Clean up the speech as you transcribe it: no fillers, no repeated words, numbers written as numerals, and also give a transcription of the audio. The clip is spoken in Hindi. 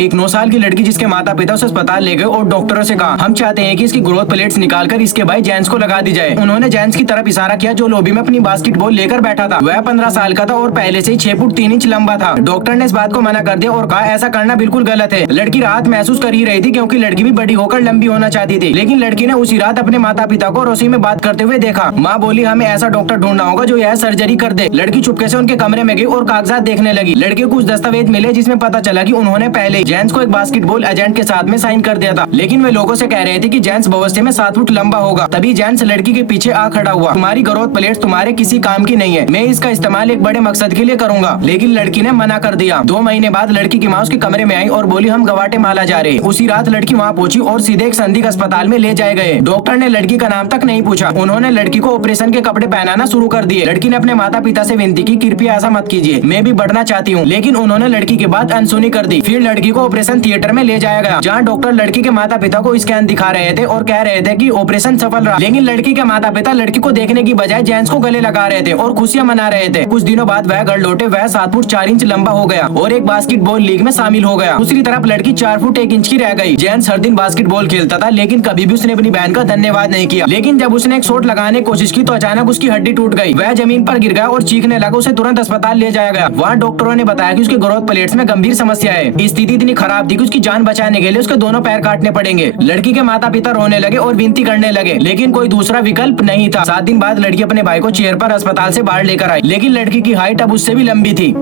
एक 9 साल की लड़की जिसके माता पिता उसे अस्पताल ले गए और डॉक्टरों से कहा हम चाहते हैं कि इसकी ग्रोथ प्लेट्स निकालकर इसके भाई जेंस को लगा दी जाए। उन्होंने जेंस की तरफ इशारा किया जो लॉबी में अपनी बास्केटबॉल लेकर बैठा था। वह 15 साल का था और पहले से ही 6 फुट 3 इंच लंबा था। डॉक्टर ने इस बात को मना कर दिया और कहा ऐसा करना बिल्कुल गलत है। लड़की राहत महसूस कर ही रही थी क्योंकि लड़की भी बड़ी होकर लंबी होना चाहती थी। लेकिन लड़की ने उसी रात अपने माता पिता को रसोई में बात करते हुए देखा। माँ बोली हमें ऐसा डॉक्टर ढूंढना होगा जो यह सर्जरी कर दे। लड़की चुपके से उनके कमरे में गई और कागजात देखने लगी। लड़के को कुछ दस्तावेज मिले जिसमें पता चला कि उन्होंने पहले जेंस को एक बास्केटबॉल एजेंट के साथ में साइन कर दिया था। लेकिन वे लोगों से कह रहे थे कि जेंस भविष्य में 7 फुट लंबा होगा। तभी जेंस लड़की के पीछे आ खड़ा हुआ। तुम्हारी ग्रोथ प्लेट्स तुम्हारे किसी काम की नहीं है, मैं इसका इस्तेमाल एक बड़े मकसद के लिए करूंगा। लेकिन लड़की ने मना कर दिया। 2 महीने बाद लड़की की माँ उसके कमरे में आई और बोली हम गवाटेमाला जा रहे। उसी रात लड़की वहाँ पहुंची और सीधे एक संदिग्ध अस्पताल में ले जाए गए। डॉक्टर ने लड़की का नाम तक नहीं पूछा। उन्होंने लड़की को ऑपरेशन के कपड़े पहनाना शुरू कर दिए। लड़की ने अपने माता पिता से विनती की कृपया ऐसा मत कीजिए, मैं भी बढ़ना चाहती हूँ। लेकिन उन्होंने लड़की की बात अनसुनी कर दी। फिर लड़की को ऑपरेशन थिएटर में ले जाया गया जहाँ डॉक्टर लड़की के माता पिता को स्कैन दिखा रहे थे और कह रहे थे कि ऑपरेशन सफल रहा। लेकिन लड़की के माता पिता लड़की को देखने की बजाय जेंस को गले लगा रहे थे और खुशियां मना रहे थे। कुछ दिनों बाद वह घर लौटे। वह 7 फुट 4 इंच लंबा हो गया और एक बास्केटबॉल लीग में शामिल हो गया। दूसरी तरफ लड़की 4 फुट 1 इंच की रह गई। जेंस हर दिन बास्केटबॉल खेलता था लेकिन कभी भी उसने अपनी बहन का धन्यवाद नहीं किया। लेकिन जब उसने एक शॉट लगाने की कोशिश की तो अचानक उसकी हड्डी टूट गई। वह जमीन पर गिर गया और चीखने लगा। उसे तुरंत अस्पताल ले जाया गया। वहाँ डॉक्टरों ने बताया कि उसके ग्रोथ प्लेट्स में गंभीर समस्या है। स्थिति इतनी खराब थी कि उसकी जान बचाने के लिए उसके दोनों पैर काटने पड़ेंगे। लड़की के माता पिता रोने लगे और विनती करने लगे लेकिन कोई दूसरा विकल्प नहीं था। 7 दिन बाद लड़की अपने भाई को चेयर पर अस्पताल से बाहर लेकर आई। लेकिन लड़की की हाइट अब उससे भी लंबी थी।